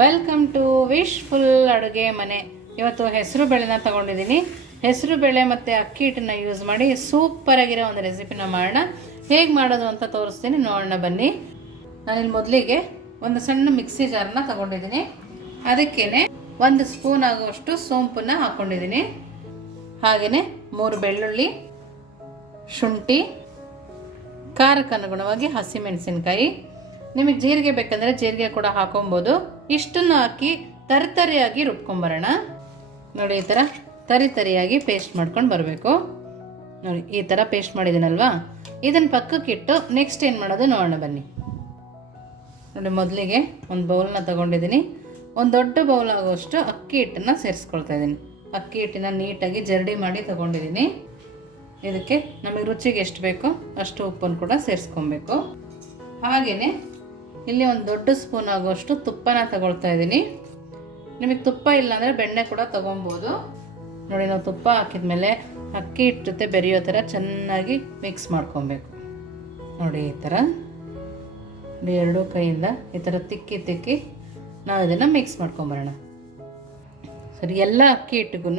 Welcome to wish full ಅಡುಗೆ ಮನೆ. ಇವತ್ತು ಹೆಸರು ಬೇಳೆನ ತಗೊಂಡಿದ್ದೀನಿ. ಹೆಸರು ಬೇಳೆ ಮತ್ತು ಅಕ್ಕಿ ಹಿಟ್ಟನ್ನು ಯೂಸ್ ಮಾಡಿ ಸೂಪರಾಗಿರೋ ಒಂದು ರೆಸಿಪಿನ ಮಾಡೋಣ. ಹೇಗೆ ಮಾಡೋದು ಅಂತ ತೋರಿಸ್ತೀನಿ. ನೋಡೋಣ, ಬನ್ನಿ. ನಾನಿಲ್ಲಿ ಮೊದಲಿಗೆ ಒಂದು ಸಣ್ಣ ಮಿಕ್ಸಿ ಜಾರನ್ನ ತಗೊಂಡಿದ್ದೀನಿ. ಅದಕ್ಕೇ ಒಂದು ಸ್ಪೂನ್ ಆಗುವಷ್ಟು ಸೋಂಪನ್ನ ಹಾಕ್ಕೊಂಡಿದ್ದೀನಿ ಹಾಗೆಯೇ ಮೂರು ಬೆಳ್ಳುಳ್ಳಿ, ಶುಂಠಿ, ಖಾರಕ್ಕನುಗುಣವಾಗಿ ಹಸಿಮೆಣಸಿನ್ಕಾಯಿ. ನಿಮಗೆ ಜೀರಿಗೆ ಬೇಕಂದರೆ ಜೀರಿಗೆ ಕೂಡ ಹಾಕೊಬೋದು. ಇಷ್ಟನ್ನು ಹಾಕಿ ತರಿತರಿಯಾಗಿ ರುಬ್ಕೊಂಬರೋಣ. ನೋಡಿ, ಈ ಥರ ತರಿತರಿಯಾಗಿ ಪೇಸ್ಟ್ ಮಾಡ್ಕೊಂಡು ಬರಬೇಕು. ನೋಡಿ, ಈ ಥರ ಪೇಸ್ಟ್ ಮಾಡಿದ್ದೀನಲ್ವಾ? ಇದನ್ನು ಪಕ್ಕಕ್ಕಿಟ್ಟು ನೆಕ್ಸ್ಟ್ ಏನು ಮಾಡೋದು ನೋಡೋಣ ಬನ್ನಿ. ನೋಡಿ, ಮೊದಲಿಗೆ ಒಂದು ಬೌಲ್ನ ತಗೊಂಡಿದ್ದೀನಿ. ಒಂದು ದೊಡ್ಡ ಬೌಲ್ ಆಗೋಷ್ಟು ಅಕ್ಕಿ ಹಿಟ್ಟನ್ನು ಸೇರಿಸ್ಕೊಳ್ತಾ ಇದ್ದೀನಿ. ಅಕ್ಕಿ ಹಿಟ್ಟನ್ನ ನೀಟಾಗಿ ಜರಡಿ ಮಾಡಿ ತಗೊಂಡಿದ್ದೀನಿ. ಇದಕ್ಕೆ ನಮಗೆ ರುಚಿಗೆ ಎಷ್ಟು ಬೇಕೋ ಅಷ್ಟು ಉಪ್ಪನ್ನು ಕೂಡ ಸೇರಿಸ್ಕೊಬೇಕು. ಹಾಗೆಯೇ ಇಲ್ಲಿ ಒಂದು ದೊಡ್ಡ ಸ್ಪೂನ್ ಆಗುವಷ್ಟು ತುಪ್ಪನ ತಗೊಳ್ತಾ ಇದ್ದೀನಿ. ನಿಮಗೆ ತುಪ್ಪ ಇಲ್ಲ ಅಂದರೆ ಬೆಣ್ಣೆ ಕೂಡ ತೊಗೊಬೋದು ನೋಡಿ, ನಾವು ತುಪ್ಪ ಹಾಕಿದ ಮೇಲೆ ಅಕ್ಕಿ ಹಿಟ್ಟು ಜೊತೆ ಬೆರೆಯೋ ಥರ ಚೆನ್ನಾಗಿ ಮಿಕ್ಸ್ ಮಾಡ್ಕೊಬೇಕು. ನೋಡಿ, ಈ ಥರ. ಎರಡೂ ಕೈಯಿಂದ ಈ ಥರ ತಿಕ್ಕಿ ತಿಕ್ಕಿ ನಾವು ಇದನ್ನು ಮಿಕ್ಸ್ ಮಾಡ್ಕೊಂಬರೋಣ. ಸರಿ, ಎಲ್ಲ ಅಕ್ಕಿ ಹಿಟ್ಟಿಗೂ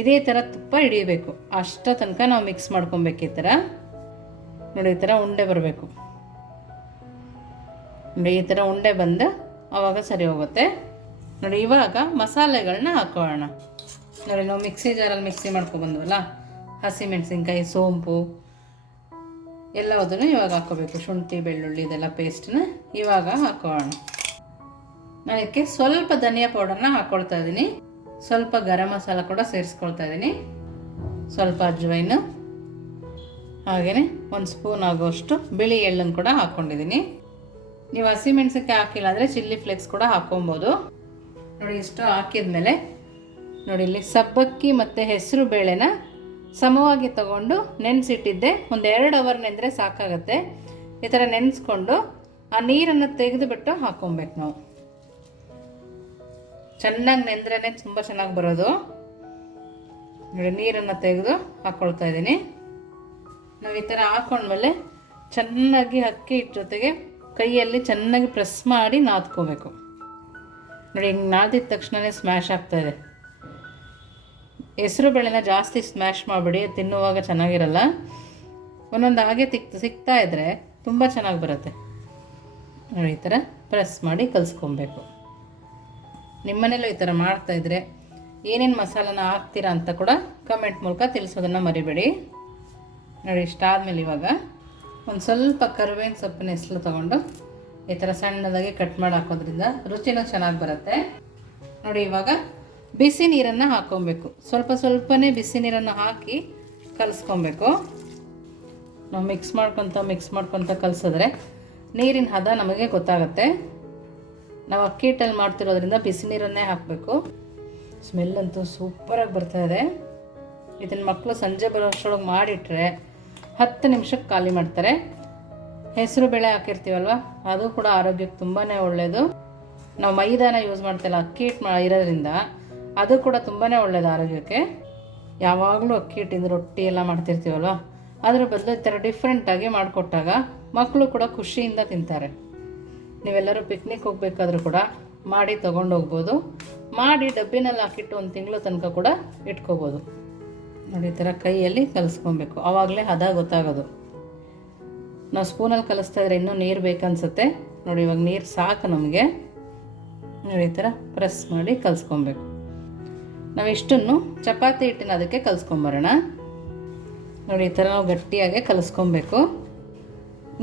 ಇದೇ ಥರ ತುಪ್ಪ ಹಿಡಿಯಬೇಕು. ಅಷ್ಟೋ ತನಕ ನಾವು ಮಿಕ್ಸ್ ಮಾಡ್ಕೊಬೇಕು ಈ ಥರ. ನೋಡಿ, ಈ ಥರ ಉಂಡೆ ಬರಬೇಕು. ನೋಡಿ, ಈ ಥರ ಉಂಡೆ ಬಂದು ಆವಾಗ ಸರಿ ಹೋಗುತ್ತೆ. ನೋಡಿ, ಇವಾಗ ಮಸಾಲೆಗಳನ್ನ ಹಾಕೋಣ. ನೋಡಿ, ನಾವು ಮಿಕ್ಸಿ ಜಾರಲ್ಲಿ ಮಿಕ್ಸಿ ಮಾಡ್ಕೊಬಂದ್ವಲ್ಲ ಹಸಿಮೆಣಸಿನ್ಕಾಯಿ ಸೋಂಪು, ಎಲ್ಲವುದನ್ನು ಇವಾಗ ಹಾಕೋಬೇಕು. ಶುಂಠಿ, ಬೆಳ್ಳುಳ್ಳಿ, ಇದೆಲ್ಲ ಪೇಸ್ಟನ್ನ ಇವಾಗ ಹಾಕೋಣ. ನಾನು ಇದಕ್ಕೆ ಸ್ವಲ್ಪ ಧನಿಯಾ ಪೌಡರ್ನ ಹಾಕ್ಕೊಳ್ತಾ ಇದ್ದೀನಿ. ಸ್ವಲ್ಪ ಗರಂ ಮಸಾಲ ಕೂಡ ಸೇರಿಸ್ಕೊಳ್ತಾ ಇದ್ದೀನಿ. ಸ್ವಲ್ಪ ಅಜ್ವೈನು ಹಾಗೆಯೇ ಒಂದು ಸ್ಪೂನ್ ಆಗೋಷ್ಟು ಬಿಳಿ ಎಳ್ಳನ್ನು ಕೂಡ ಹಾಕ್ಕೊಂಡಿದ್ದೀನಿ ನೀವು ಹಸಿಮೆಣ್ಸಕ್ಕೆ ಹಾಕಿಲ್ಲ ಅಂದರೆ ಚಿಲ್ಲಿ ಫ್ಲೇಕ್ಸ್ ಕೂಡ ಹಾಕ್ಕೊಬೋದು ನೋಡಿ ಇಷ್ಟು ಹಾಕಿದ್ಮೇಲೆ ನೋಡಿ ಇಲ್ಲಿ ಸಬ್ಬಕ್ಕಿ ಮತ್ತು ಹೆಸರು ಬೇಳೆನ ಸಮವಾಗಿ ತಗೊಂಡು ನೆನೆಸಿಟ್ಟಿದ್ದೆ. ಒಂದು ಎರಡು ಅವರ್ ನೆಂದರೆ ಸಾಕಾಗತ್ತೆ. ಈ ಥರ ನೆನೆಸ್ಕೊಂಡು ಆ ನೀರನ್ನು ತೆಗೆದುಬಿಟ್ಟು ಹಾಕ್ಕೊಬೇಕು ನಾವು. ಚೆನ್ನಾಗಿ ನೆಂದ್ರೇ ತುಂಬ ಚೆನ್ನಾಗಿ ಬರೋದು. ನೋಡಿ ನೀರನ್ನು ತೆಗೆದು ಹಾಕ್ಕೊಳ್ತಾ ಇದ್ದೀನಿ. ನಾವು ಈ ಥರ ಹಾಕ್ಕೊಂಡ್ಮೇಲೆ ಚೆನ್ನಾಗಿ ಅಕ್ಕಿ ಹಿಟ್ಟು ಜೊತೆಗೆ ಕೈಯಲ್ಲಿ ಚೆನ್ನಾಗಿ ಪ್ರೆಸ್ ಮಾಡಿ ನಾದ್ಕೋಬೇಕು. ನೋಡಿ, ಹಿಂಗೆ ನಾದಿದ ತಕ್ಷಣವೇ ಸ್ಮ್ಯಾಶ್ ಆಗ್ತಾಯಿದೆ ಹೆಸರು ಬೇಳೆನ ಜಾಸ್ತಿ ಸ್ಮ್ಯಾಶ್ ಮಾಡಿಬಿಡಿ ತಿನ್ನುವಾಗ ಚೆನ್ನಾಗಿರಲ್ಲ. ಒಂದೊಂದು ಹಾಗೆ ತಿಕ್ ಸಿಗ್ತಾ ಇದ್ದರೆ ತುಂಬ ಚೆನ್ನಾಗಿ ಬರುತ್ತೆ. ನೋಡಿ, ಈ ಥರ ಪ್ರೆಸ್ ಮಾಡಿ ಕಲಿಸ್ಕೊಬೇಕು. ನಿಮ್ಮನೇಲೂ ಈ ಥರ ಮಾಡ್ತಾಯಿದ್ರೆ ಏನೇನು ಮಸಾಲನ ಹಾಕ್ತೀರಾ ಅಂತ ಕೂಡ ಕಮೆಂಟ್ ಮೂಲಕ ತಿಳಿಸೋದನ್ನು ಮರಿಬೇಡಿ. ನೋಡಿ, ಇಷ್ಟಾದಮೇಲೆ ಇವಾಗ ಒಂದು ಸ್ವಲ್ಪ ಕರಿಬೇವಿನ ಸೊಪ್ಪಿನ ಹೆಸಲು ತೊಗೊಂಡು ಈ ಥರ ಸಣ್ಣದಾಗಿ ಕಟ್ ಮಾಡಿ ಹಾಕೋದ್ರಿಂದ ರುಚಿನೂ ಚೆನ್ನಾಗಿ ಬರುತ್ತೆ. ನೋಡಿ ಇವಾಗ ಬಿಸಿ ನೀರನ್ನು ಹಾಕ್ಕೊಬೇಕು ಸ್ವಲ್ಪ ಸ್ವಲ್ಪನೇ ಬಿಸಿ ನೀರನ್ನು ಹಾಕಿ ಕಲಿಸ್ಕೊಬೇಕು. ನಾವು ಮಿಕ್ಸ್ ಮಾಡ್ಕೊತ ಮಿಕ್ಸ್ ಮಾಡ್ಕೊತ ಕಲಿಸಿದ್ರೆ ನೀರಿನ ಹದ ನಮಗೆ ಗೊತ್ತಾಗುತ್ತೆ. ನಾವು ಅಕ್ಕಿ ಹಿಟ್ಟಲ್ಲಿ ಮಾಡ್ತಿರೋದ್ರಿಂದ ಬಿಸಿ ನೀರನ್ನೇ ಹಾಕಬೇಕು. ಸ್ಮೆಲ್ ಅಂತೂ ಸೂಪರಾಗಿ ಬರ್ತಾ ಇದೆ. ಇದನ್ನು ಮಕ್ಕಳು ಸಂಜೆ ಬರೋಷ್ಟರೊಳಗೆ ಮಾಡಿಟ್ರೆ ಹತ್ತು ನಿಮಿಷಕ್ಕೆ ಖಾಲಿ ಮಾಡ್ತಾರೆ. ಹೆಸರು ಬೇಳೆ ಹಾಕಿರ್ತೀವಲ್ವ? ಅದು ಕೂಡ ಆರೋಗ್ಯಕ್ಕೆ ತುಂಬಾ ಒಳ್ಳೆಯದು ನಾವು ಮೈದಾನ ಯೂಸ್ ಮಾಡ್ತಿಲ್ಲ ಅಕ್ಕಿ ಹಿಟ್ಟು ಮಾ ಇರೋದ್ರಿಂದ ಅದು ಕೂಡ ತುಂಬಾ ಒಳ್ಳೆಯದು ಆರೋಗ್ಯಕ್ಕೆ. ಯಾವಾಗಲೂ ಅಕ್ಕಿ ಹಿಟ್ಟಿಂದ ರೊಟ್ಟಿ ಎಲ್ಲ ಮಾಡ್ತಿರ್ತೀವಲ್ವ? ಅದರ ಬದಲು ಈ ಥರ ಡಿಫ್ರೆಂಟಾಗಿ ಮಾಡಿಕೊಟ್ಟಾಗ ಮಕ್ಕಳು ಕೂಡ ಖುಷಿಯಿಂದ ತಿಂತಾರೆ. ನೀವೆಲ್ಲರೂ ಪಿಕ್ನಿಕ್ ಹೋಗಬೇಕಾದ್ರೂ ಕೂಡ ಮಾಡಿ ತೊಗೊಂಡು ಹೋಗ್ಬೋದು ಮಾಡಿ ಡಬ್ಬಿನಲ್ಲಿ ಹಾಕಿಟ್ಟು ಒಂದು ತಿಂಗಳು ತನಕ ಕೂಡ ಇಟ್ಕೋಬೋದು. ನೋಡಿ, ಈ ಥರ ಕೈಯಲ್ಲಿ ಕಲಿಸ್ಕೊಬೇಕು. ಆವಾಗಲೇ ಹದ ಗೊತ್ತಾಗೋದು. ನಾವು ಸ್ಪೂನಲ್ಲಿ ಕಲಿಸ್ತಾ ಇದ್ರೆ ಇನ್ನೂ ನೀರು ಬೇಕನ್ಸುತ್ತೆ. ನೋಡಿ, ಇವಾಗ ನೀರು ಸಾಕು ನಮಗೆ. ನೋಡಿ, ಈ ಥರ ಪ್ರೆಸ್ ಮಾಡಿ ಕಲಿಸ್ಕೊಬೇಕು. ನಾವು ಇಷ್ಟನ್ನು ಚಪಾತಿ ಹಿಟ್ಟಿನ ಅದಕ್ಕೆ ಕಲಿಸ್ಕೊಂಬರೋಣ. ನೋಡಿ, ಈ ಥರ ನಾವು ಗಟ್ಟಿಯಾಗೆ ಕಲಿಸ್ಕೊಬೇಕು.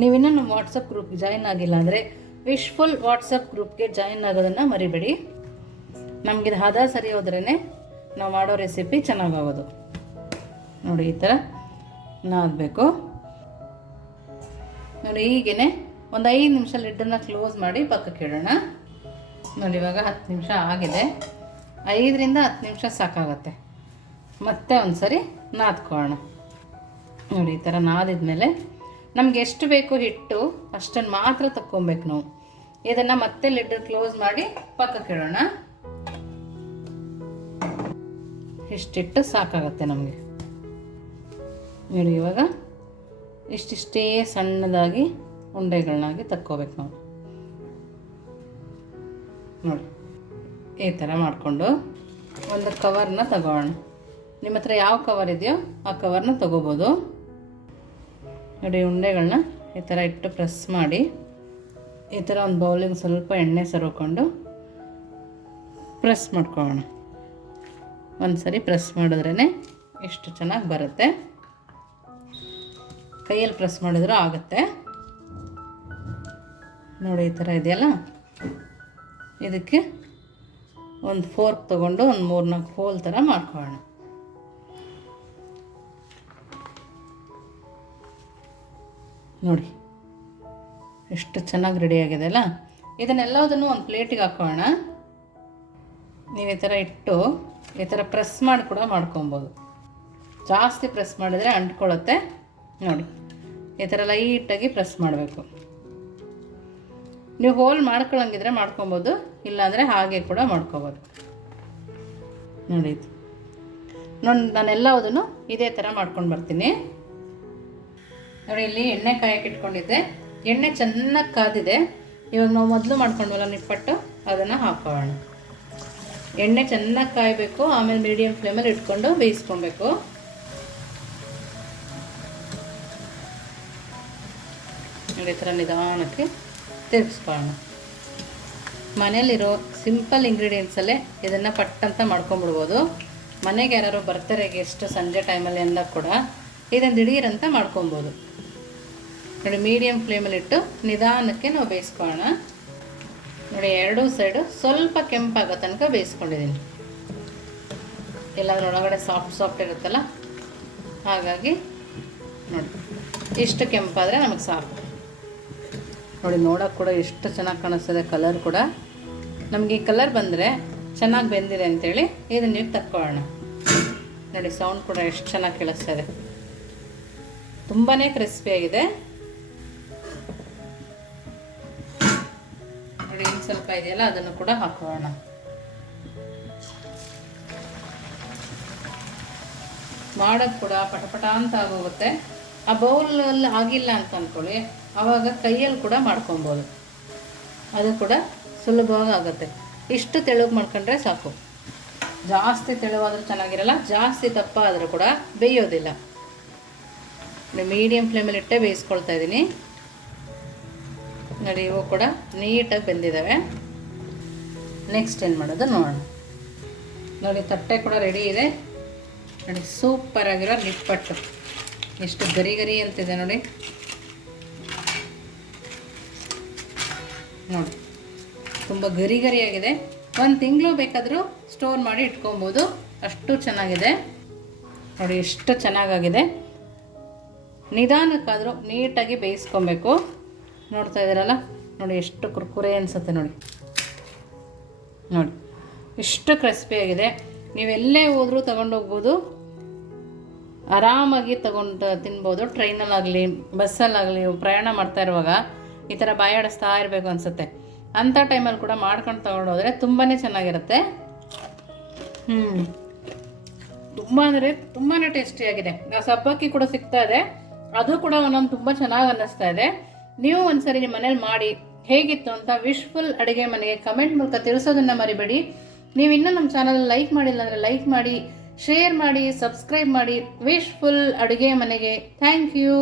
ನೀವಿನ್ನೂ ನಮ್ಮ ವಾಟ್ಸಪ್ ಗ್ರೂಪ್ ಜಾಯಿನ್ ಆಗಿಲ್ಲ ಅಂದರೆ ವಿಶ್ಫುಲ್ ವಾಟ್ಸಪ್ ಗ್ರೂಪ್ಗೆ ಜಾಯಿನ್ ಆಗೋದನ್ನು ಮರಿಬೇಡಿ. ನಮಗಿದು ಹದ ಸರಿ ಹೋದ್ರೇ ನಾವು ಮಾಡೋ ರೆಸಿಪಿ ಚೆನ್ನಾಗಾಗೋದು ನೋಡಿ ಈ ಥರ ನಾದಬೇಕು. ನೋಡಿ ಹೀಗೇ ಒಂದು ಐದು ನಿಮಿಷ ಲಿಡ್ಡನ್ನು ಕ್ಲೋಸ್ ಮಾಡಿ ಪಕ್ಕಕ್ಕೆ ಇಡೋಣ. ನೋಡಿ ಇವಾಗ ಹತ್ತು ನಿಮಿಷ ಆಗಿದೆ. ಐದರಿಂದ ಹತ್ತು ನಿಮಿಷ ಸಾಕಾಗತ್ತೆ. ಮತ್ತೆ ಒಂದು ಸರಿ ನಾದ್ಕೊಳ್ಳೋಣ. ನೋಡಿ ಈ ಥರ ನಾದಿದ್ಮೇಲೆ ನಮ್ಗೆ ಎಷ್ಟು ಬೇಕು ಹಿಟ್ಟು ಅಷ್ಟನ್ನು ಮಾತ್ರ ತಕ್ಕೊಬೇಕು ನಾವು. ಇದನ್ನು ಮತ್ತೆ ಲಿಡ್ ಕ್ಲೋಸ್ ಮಾಡಿ ಪಕ್ಕಕ್ಕೆ ಇಡೋಣ. ಇಷ್ಟಿಟ್ಟು ಸಾಕಾಗತ್ತೆ ನಮಗೆ. ನೋಡಿ ಇವಾಗ. ಇಷ್ಟಿಷ್ಟೇ ಸಣ್ಣದಾಗಿ ಉಂಡೆಗಳನ್ನಾಗಿ ತಕ್ಕೋಬೇಕು ನಾವು. ನೋಡಿ, ಈ ಥರ ಮಾಡಿಕೊಂಡು ಒಂದು ಕವರ್ನ ತಗೋಣ. ನಿಮ್ಮ ಹತ್ರ ಯಾವ ಕವರ್ ಇದೆಯೋ ಆ ಕವರ್ನ ತಗೋಬೋದು. ನೋಡಿ ಉಂಡೆಗಳನ್ನ ಈ ಥರ ಇಟ್ಟು ಪ್ರೆಸ್ ಮಾಡಿ, ಈ ಥರ ಒಂದು ಬೌಲಿಗೆ ಸ್ವಲ್ಪ ಎಣ್ಣೆ ಸರೋಕೊಂಡು ಪ್ರೆಸ್ ಮಾಡ್ಕೊಳ್ಳೋಣ. ಒಂದು ಸರಿ ಪ್ರೆಸ್ ಮಾಡಿದ್ರೇ ಎಷ್ಟು ಚೆನ್ನಾಗಿ ಬರುತ್ತೆ. ಕೈಯಲ್ಲಿ ಪ್ರೆಸ್ ಮಾಡಿದ್ರೆ ಆಗುತ್ತೆ. ನೋಡಿ ಈ ಥರ ಇದೆಯಲ್ಲ? ಇದಕ್ಕೆ ಒಂದು ಫೋರ್ಕ್ ತೊಗೊಂಡು ಒಂದು ಮೂರು ನಾಲ್ಕು ಹೋಲ್ ಥರ ಮಾಡ್ಕೊಳ್ಳೋಣ. ನೋಡಿ, ಎಷ್ಟು ಚೆನ್ನಾಗಿ ರೆಡಿ ಆಗಿದೆ ಅಲ್ಲ? ಇದನ್ನೆಲ್ಲದನ್ನು ಒಂದು ಪ್ಲೇಟಿಗೆ ಹಾಕೋಣ ನೀವು ಈ ಥರ ಇಟ್ಟು ಈ ಥರ ಪ್ರೆಸ್ ಮಾಡಿ ಕೂಡ ಮಾಡ್ಕೊಬೋದು. ಜಾಸ್ತಿ ಪ್ರೆಸ್ ಮಾಡಿದರೆ ಅಂಟ್ಕೊಳ್ಳುತ್ತೆ. ನೋಡಿ, ಈ ಥರ ಲೈಟಾಗಿ ಪ್ರೆಸ್ ಮಾಡಬೇಕು. ನೀವು ಹೋಲ್ ಮಾಡ್ಕೊಳಂಗಿದ್ರೆ ಮಾಡ್ಕೊಬೋದು, ಇಲ್ಲಾಂದರೆ ಹಾಗೆ ಕೂಡ ಮಾಡ್ಕೊಬೋದು. ನೋಡಿ ಇದು. ನೋಡಿ ನಾನೆಲ್ಲದನ್ನು ಇದೇ ಥರ ಮಾಡ್ಕೊಂಡು ಬರ್ತೀನಿ. ನೋಡಿ, ಇಲ್ಲಿ ಎಣ್ಣೆ ಕಾಯಕ್ಕೆ ಇಟ್ಕೊಂಡಿದ್ದೆ. ಎಣ್ಣೆ ಚೆನ್ನಾಗಿ ಕಾದಿದೆ. ಇವಾಗ ನಾವು ಮೊದಲು ಮಾಡ್ಕೊಂಡ್ವಲ್ಲ ನಿಪ್ಪಟ್ಟು, ಅದನ್ನು ಹಾಕೋಣ. ಎಣ್ಣೆ ಚೆನ್ನಾಗಿ ಕಾಯಬೇಕು, ಆಮೇಲೆ ಮೀಡಿಯಮ್ ಫ್ಲೇಮಲ್ಲಿ ಇಟ್ಕೊಂಡು ಬೇಯಿಸ್ಕೊಬೇಕು. ನೋಡಿ ಈ ಥರ ನಿಧಾನಕ್ಕೆ ತಿರುಗಿಸ್ಕೊಳ್ಳೋಣ. ಮನೇಲಿರೋ ಸಿಂಪಲ್ ಇಂಗ್ರೀಡಿಯೆಂಟ್ಸಲ್ಲೇ ಇದನ್ನು ಪಟ್ಟಂತ ಮಾಡ್ಕೊಂಬಿಡ್ಬೋದು. ಮನೆಗೆ ಯಾರು ಬರ್ತಾರೆ ಗೆಸ್ಟ್ ಸಂಜೆ ಟೈಮಲ್ಲಿ ಎಲ್ಲ ಕೂಡ ಇದನ್ನು ದಿಢೀರಂತ ಮಾಡ್ಕೊಬೋದು. ನೋಡಿ ಮೀಡಿಯಮ್ ಫ್ಲೇಮಲ್ಲಿಟ್ಟು ನಿಧಾನಕ್ಕೆ ನಾವು ಬೇಯಿಸ್ಕೊಳ್ಳೋಣ. ನೋಡಿ, ಎರಡೂ ಸೈಡು ಸ್ವಲ್ಪ ಕೆಂಪಾಗೋ ತನಕ ಬೇಯಿಸ್ಕೊಂಡಿದ್ದೀನಿ. ಇಲ್ಲಾಂದ್ರೆ ಒಳಗಡೆ ಸಾಫ್ಟ್ ಸಾಫ್ಟ್ ಇರುತ್ತಲ್ಲ, ಹಾಗಾಗಿ ನೋಡಿ, ಇಷ್ಟು ಕೆಂಪಾದರೆ ನಮಗೆ ಸಾಕು. ನೋಡಿ, ನೋಡೋಕೆ ಕೂಡ ಎಷ್ಟು ಚೆನ್ನಾಗಿ ಕಾಣಿಸ್ತದೆ ಕಲರ್ ಕೂಡ. ನಮಗೆ ಈ ಕಲರ್ ಬಂದರೆ ಚೆನ್ನಾಗಿ ಬೆಂದಿದೆ ಅಂತೇಳಿ ಇದನ್ನು ನೀವು ತಕ್ಕೊಳ್ಳೋಣ. ನೋಡಿ ಸೌಂಡ್ ಕೂಡ ಎಷ್ಟು ಚೆನ್ನಾಗಿ ಕೇಳಿಸ್ತಾ ಇದೆ ತುಂಬಾ ಕ್ರಿಸ್ಪಿಯಾಗಿದೆ ನೋಡಿ ಇನ್ನು ಸ್ವಲ್ಪ ಇದೆಯಲ್ಲ, ಅದನ್ನು ಕೂಡ ಹಾಕೋಣ. ಮಾಡೋದು ಕೂಡ ಪಟಪಟ ಅಂತ ಆಗೋಗುತ್ತೆ. ಆ ಬೌಲಲ್ಲಿ ಆಗಿಲ್ಲ ಅಂತ ಅಂದ್ಕೊಳ್ಳಿ ಆವಾಗ ಕೈಯಲ್ಲಿ ಕೂಡ ಮಾಡ್ಕೊಬೋದು. ಅದು ಕೂಡ ಸುಲಭವಾಗಿ ಆಗುತ್ತೆ. ಇಷ್ಟು ತೆಳುಗೆ ಮಾಡ್ಕೊಂಡ್ರೆ ಸಾಕು. ಜಾಸ್ತಿ ತೆಳುವಾದರೂ ಚೆನ್ನಾಗಿರಲ್ಲ, ಜಾಸ್ತಿ ದಪ್ಪ ಆದರೂ ಕೂಡ ಬೇಯೋದಿಲ್ಲ. ಮೀಡಿಯಮ್ ಫ್ಲೇಮಲ್ಲಿ ಇಟ್ಟೆ ಬೇಯಿಸ್ಕೊಳ್ತಾ ಇದ್ದೀನಿ. ನೋಡಿ, ಇವು ಕೂಡ ನೀಟಾಗಿ ಬೆಂದಿದ್ದಾವೆ ನೆಕ್ಸ್ಟ್ ಏನು ಮಾಡೋದು ನೋಡೋಣ. ನೋಡಿ, ತಟ್ಟೆ ಕೂಡ ರೆಡಿ ಇದೆ. ನೋಡಿ ಸೂಪರ್ ಆಗಿರೋ ನಿಪ್ಪಟ್ಟು ಎಷ್ಟು ಗರಿ ಗರಿ ಅಂತಿದೆ ನೋಡಿ. ನೋಡಿ. ತುಂಬ ಗರಿ ಗರಿಯಾಗಿದೆ ಒಂದು ತಿಂಗಳು ಬೇಕಾದರೂ ಸ್ಟೋರ್ ಮಾಡಿ ಇಟ್ಕೊಬೋದು. ಅಷ್ಟು ಚೆನ್ನಾಗಿದೆ. ನೋಡಿ, ಎಷ್ಟು ಚೆನ್ನಾಗಾಗಿದೆ. ನಿಧಾನಕ್ಕಾದರೂ ನೀಟಾಗಿ ಬೇಯಿಸ್ಕೊಬೇಕು. ನೋಡ್ತಾ ಇದ್ದೀರಲ್ಲ? ನೋಡಿ, ಎಷ್ಟು ಕುರ್ಕುರೆ ಅನಿಸುತ್ತೆ ನೋಡಿ. ನೋಡಿ, ಇಷ್ಟು ಕ್ರಿಸ್ಪಿಯಾಗಿದೆ ನೀವೆಲ್ಲೇ ಹೋದರೂ ತಗೊಂಡೋಗ್ಬೋದು ಆರಾಮಾಗಿ ತಗೊಂಡು ತಿನ್ಬೋದು. ಟ್ರೈನಲ್ಲಾಗಲಿ ಬಸ್ಸಲ್ಲಾಗಲಿ ಪ್ರಯಾಣ ಮಾಡ್ತಾ ಇರುವಾಗ. ಈ ಥರ ಬಾಯಾಡಿಸ್ತಾ ಇರಬೇಕು ಅನಿಸುತ್ತೆ. ಅಂಥ ಟೈಮಲ್ಲಿ ಕೂಡ ಮಾಡ್ಕೊಂಡು ತಗೊಂಡೋದ್ರೆ ತುಂಬಾ ಚೆನ್ನಾಗಿರುತ್ತೆ. ಹ್ಞೂ ತುಂಬ ಅಂದರೆ ತುಂಬಾ ಟೇಸ್ಟಿಯಾಗಿದೆ ಸಬ್ಬಕ್ಕಿ ಕೂಡ ಸಿಗ್ತಾ ಇದೆ. ಅದು ಕೂಡ ಒಂದೊಂದು ತುಂಬ ಚೆನ್ನಾಗಿ ಅನ್ನಿಸ್ತಾ ಇದೆ. ನೀವು ಒಂದ್ಸರಿ ನಿಮ್ಮ ಮನೇಲಿ ಮಾಡಿ ಹೇಗಿತ್ತು ಅಂತ ವಿಶ್ಫುಲ್ ಅಡುಗೆ ಮನೆಗೆ ಕಮೆಂಟ್ ಮೂಲಕ ತಿಳಿಸೋದನ್ನು ಮರಿಬೇಡಿ. ನೀವು ಇನ್ನೂ ನಮ್ಮ ಚಾನಲ್ ಲೈಕ್ ಮಾಡಿಲ್ಲ ಅಂದರೆ ಲೈಕ್ ಮಾಡಿ ಶೇರ್ ಮಾಡಿ ಸಬ್ಸ್ಕ್ರೈಬ್ ಮಾಡಿ. ವಿಶ್ಫುಲ್ ಅಡುಗೆ ಮನೆಗೆ. Thank you